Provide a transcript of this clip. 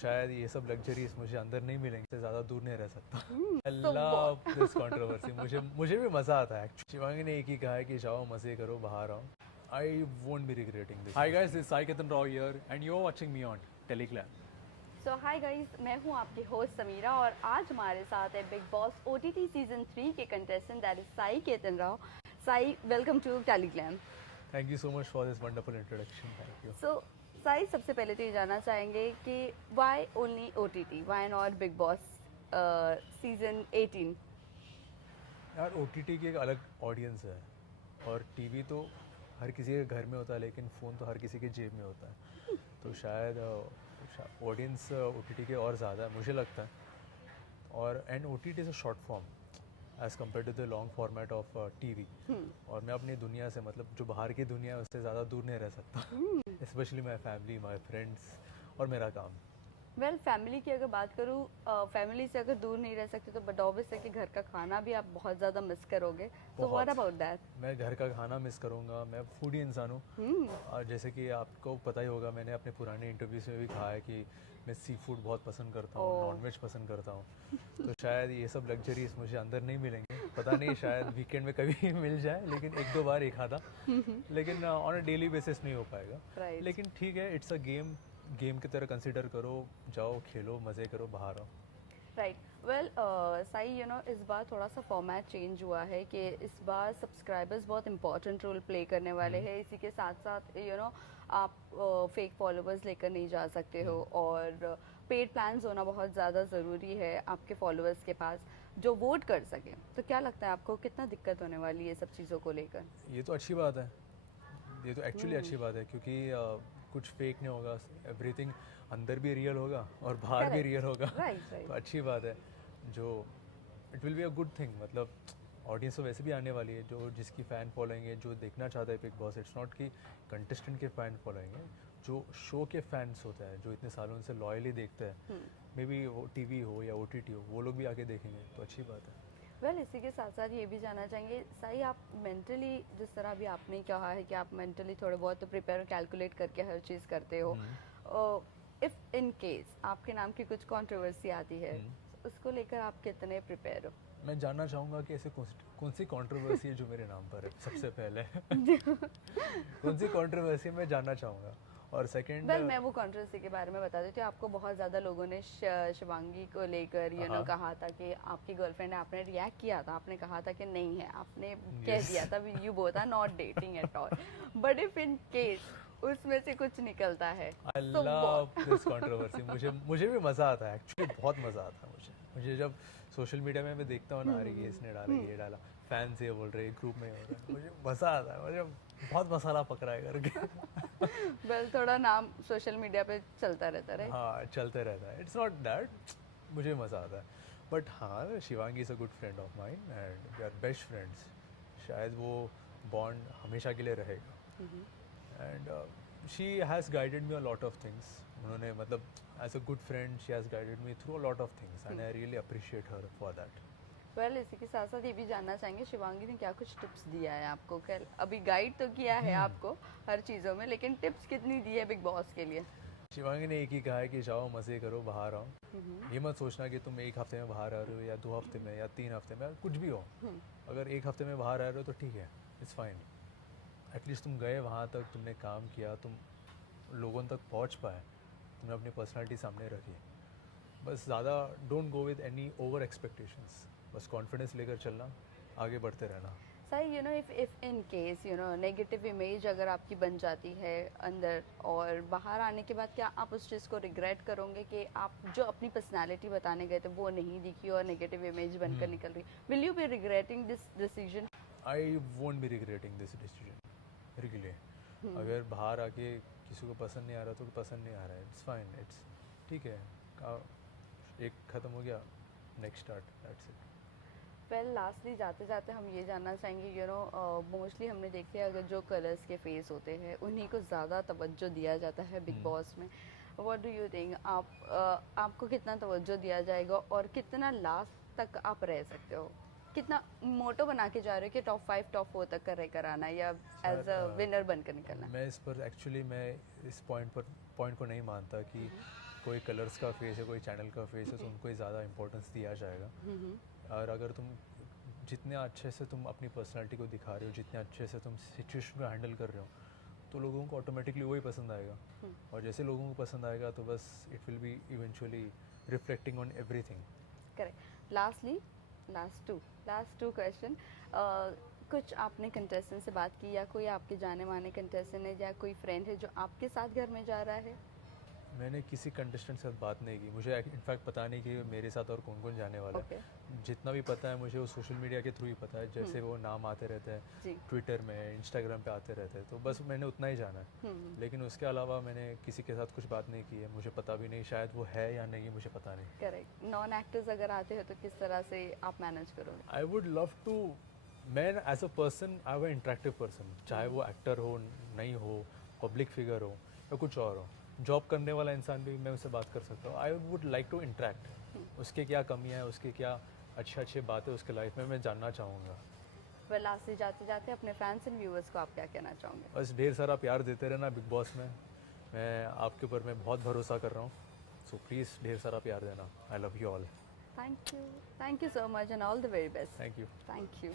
शायद ये सब लग्जरीज मुझे अंदर नहीं मिलेंगे, इससे ज़्यादा दूर नहीं रह सकता। आई लव दिस कंट्रोवर्सी, मुझे भी मज़ा आता है एक्चुअली। शिवांगी ने एक ही कहा है कि जाओ मज़े करो, बाहर आओ। I won't be regretting this. Hi guys, this Sai Ketan Rao here and you are watching me on Telegram. So hi guys, मैं हूं आपकी होस्ट समीरा और आज हमारे साथ है बिग बॉस ओटीटी सीजन 3 के contestant that is Sai Ketan Rao. Sai, welcome to Telegram. Thank you so much for this wonderful introduction. Thank you. So Sai, सबसे पहले तो ये जानना चाहेंगे कि why only OTT, why not Bigg Boss season 18? यार OTT की एक अलग ऑडियंस है और टीवी तो हर किसी के घर में होता है, लेकिन फ़ोन तो हर किसी के जेब में होता है। तो शायद ऑडियंस OTT के और ज़्यादा है मुझे लगता है। और and OTT is a short form as compare to the long format of TV। और मैं अपनी दुनिया से, मतलब जो बाहर की दुनिया है उससे ज़्यादा दूर नहीं रह सकता। Specially my family, my friends और मेरा काम। वेल, फैमिली की अगर बात करूँ, फैमिली से अगर दूर नहीं रह सकते तो बट ऑब्वियस है कि घर का खाना भी आप बहुत ज़्यादा मिस करोगे। So what about that? मैं घर का खाना मिस करूँगा। मैं फूडी इंसान हूँ और जैसे कि आपको पता ही होगा, मैंने अपने पुराने इंटरव्यूज में भी कहा है कि मैं सी फूड बहुत पसंद करता हूँ, नॉन वेज पसंद करता हूँ। तो शायद ये सब लग्जरीज मुझे अंदर नहीं मिलेंगे, पता नहीं, शायद वीकेंड में कभी मिल जाए, लेकिन एक दो बार एक आधा, लेकिन ऑन अ डेली बेसिस नहीं हो पाएगा। Right. लेकिन ठीक है, इट्स अ गेम की तरह कंसिडर करो, जाओ खेलो, मज़े करो, बाहर आओ। राइट। वेल साई, इस बार थोड़ा सा फॉर्मेट चेंज हुआ है कि इस बार सब्सक्राइबर्स बहुत इंपॉर्टेंट रोल प्ले करने वाले हैं। इसी के साथ साथ आप फेक फॉलोअर्स लेकर नहीं जा सकते हो और पेड प्लान्स होना बहुत ज़्यादा ज़रूरी है आपके फॉलोअर्स के पास जो वोट कर सकें। तो क्या लगता है आपको कितना दिक्कत होने वाली है सब चीज़ों को लेकर? ये तो अच्छी बात है, ये तो एक्चुअली अच्छी बात है, क्योंकि कुछ फेक नहीं होगा, एवरीथिंग अंदर भी रियल होगा और बाहर भी करेक्ट। रियल होगा। राइट, तो राइट। अच्छी बात है, जो it will be a good thing. मतलब ऑडियंस तो वैसे भी आने वाली है, जो जिसकी फ़ैन फॉलोइंग है, जो देखना चाहता है बिग बॉस। इट्स नॉट कि कंटेस्टेंट के फ़ैन फॉलोइंग है, जो शो के फैंस होते हैं, जो इतने सालों से लॉयली देखते हैं, मे बी वो TV हो या OTT हो, वो लोग भी आके देखेंगे, तो अच्छी बात है। वेल, इसी के साथ साथ ये भी जानना चाहेंगे साई, आप मेंटली, जिस तरह भी आपने कहा है कि आप मेंटली थोड़े बहुत तो प्रिपेयर कैलकुलेट करके हर चीज़ करते हो, इफ़ इन केस आपके नाम की कुछ कंट्रोवर्सी आती है, उसको लेकर आप कितने प्रिपेयर हो? मैं जानना चाहूँगा कि ऐसे कौन सी कंट्रोवर्सी है जो मेरे नाम पर है, सबसे पहले। कौन सी कंट्रोवर्सी है, मैं जानना चाहूँगा। और सेकंड, वेल, मैं वो कंट्रोवर्सी के बारे में बता देती हूँ आपको। बहुत ज़्यादा लोगों ने शिवांगी को लेकर कहा था कि आपकी गर्लफ्रेंड है, आपने रिएक्ट किया था, आपने कहा था कि नहीं है, आपने कह दिया था you both are not dating at all. But if in case उसमें से कुछ निकलता है आई तो लव दिस कंट्रोवर्सी। मुझे भी मज़ा आता है एक्चुअली, बहुत मज़ा आता है मुझे जब सोशल मीडिया में मैं देखता हूँ ना, अरे ये इसने डाला, ये डाला, फैंस ये बोल रहे हैं, ग्रुप में ये हो रहा है, मुझे मज़ा आता है, मुझे बहुत मसाला पकड़ा है करके। वेल, थोड़ा नाम सोशल मीडिया पे चलता रहता है। हाँ, चलते रहता है, इट्स नॉट दैट, मुझे मज़ा आता है। बट हाँ, Shivangi is a good friend of mine and we are best friends. शायद वो बॉन्ड हमेशा के लिए रहेगा। And she has guided me a lot of things. उन्होंने, मतलब as a good friend, she has guided me through a lot of things and I really appreciate her for that. Well, इसी के साथ साथ ये भी जानना चाहेंगे शिवांगी ने क्या कुछ टिप्स दिया है आपको? क्या अभी गाइड तो किया है आपको हर चीज़ों में, लेकिन टिप्स कितनी दी है बिग बॉस के लिए? शिवांगी ने एक ही कहा है कि जाओ मज़े करो, बाहर आओ। ये मत सोचना कि तुम एक हफ्ते में बाहर आ रहे हो या 2 हफ्ते में या 3 हफ्ते में, कुछ भी हो। अगर एक हफ्ते में बाहर आ रहे हो तो ठीक है, इट्स फाइन। एटलीस्ट तुम गए वहाँ तक, तुमने काम किया, तुम लोगों तक पहुँच पाए, तुमने अपनी पर्सनालिटी सामने रखी। बस ज़्यादा don't go with any over expectations, बस कॉन्फिडेंस लेकर चलना, आगे बढ़ते रहना। सही, if in case negative image अगर आपकी बन जाती है अंदर और बाहर आने के बाद, क्या आप उस चीज़ को रिग्रेट करोगे कि आप जो अपनी पर्सनालिटी बताने गए थे वो नहीं दिखी और नेगेटिव इमेज बनकर निकल रही? Will you be regretting this decision? I won't be regretting this decision really. अगर बाहर आके किसी को पसंद नहीं आ रहा तो पसंद नहीं आ रहा है, इट्स फाइन, इट्स ठीक है। एक ख़त्म हो गया, next start, that's it. Well, lastly जाते जाते हम ये जानना चाहेंगे, मोस्टली हमने देखे हैं अगर जो कलर्स के फेस होते हैं उन्हीं को ज़्यादा तवज्जो दिया जाता है बिग बॉस में। व्हाट डू यू थिंक, आपको कितना तवज्जो दिया जाएगा और कितना लास्ट तक आप रह सकते हो? कितना मोटो बना के जा रहे हो कि टॉप 5 टॉप 4 तक का रह कर आना या एज अ विनर बनकर निकलना? मैं इस पर एक्चुअली, मैं इस पॉइंट को नहीं मानता कि कोई कलर्स का फेस है, कोई चैनल का फेस है, तो उनको ही ज़्यादा इंपॉर्टेंस दिया जाएगा। और अगर तुम जितने अच्छे से तुम अपनी पर्सनालिटी को दिखा रहे हो, जितने अच्छे से तुम सिचुएशन को हैंडल कर रहे हो, तो लोगों को ऑटोमेटिकली वही पसंद आएगा। और जैसे लोगों को पसंद आएगा तो बस it will be eventually reflecting on everything. Correct. Last two question, कुछ आपने कंटेस्टेंट से बात की या कोई आपके जाने माने कंटेस्टेंट है या कोई फ्रेंड है जो आपके साथ घर में जा रहा है? मैंने किसी कंटेस्टेंट के साथ बात नहीं की, मुझे इनफैक्ट पता नहीं कि मेरे साथ और कौन कौन जाने वाला है। ओके। जितना भी पता है मुझे वो सोशल मीडिया के थ्रू ही पता है, जैसे वो नाम आते रहते हैं जी। ट्विटर में, इंस्टाग्राम पे आते रहते हैं, तो बस मैंने उतना ही जाना है। लेकिन उसके अलावा मैंने किसी के साथ कुछ बात नहीं की है, मुझे पता भी नहीं शायद वो है या नहीं, मुझे पता नहीं। करेक्ट। नॉन एक्टर्स अगर आते हो तो किस तरह से आप मैनेज करोगे? आई वुड लव टू, मैं as a person I am interactive person, चाहे वो एक्टर हो, नहीं हो, पब्लिक फिगर हो या कुछ और हो। जॉब करने वाला इंसान भी मैं उससे बात कर सकता हूँ। I would like to interact, उसके क्या कमियाँ हैं, उसके क्या अच्छी बातें उसके लाइफ में मैं जानना चाहूँगा। वेल, लास्ट से जाते जाते अपने फैंस एंड व्यूअर्स को आप क्या कहना चाहोगे? बस ढेर सारा प्यार देते रहना बिग बॉस में, मैं आपके ऊपर मैं बहुत भरोसा कर रहा हूँ, सो प्लीज़ ढेर सारा प्यार देना। I love you all. Thank you so much and all the very best. Thank you. Thank you.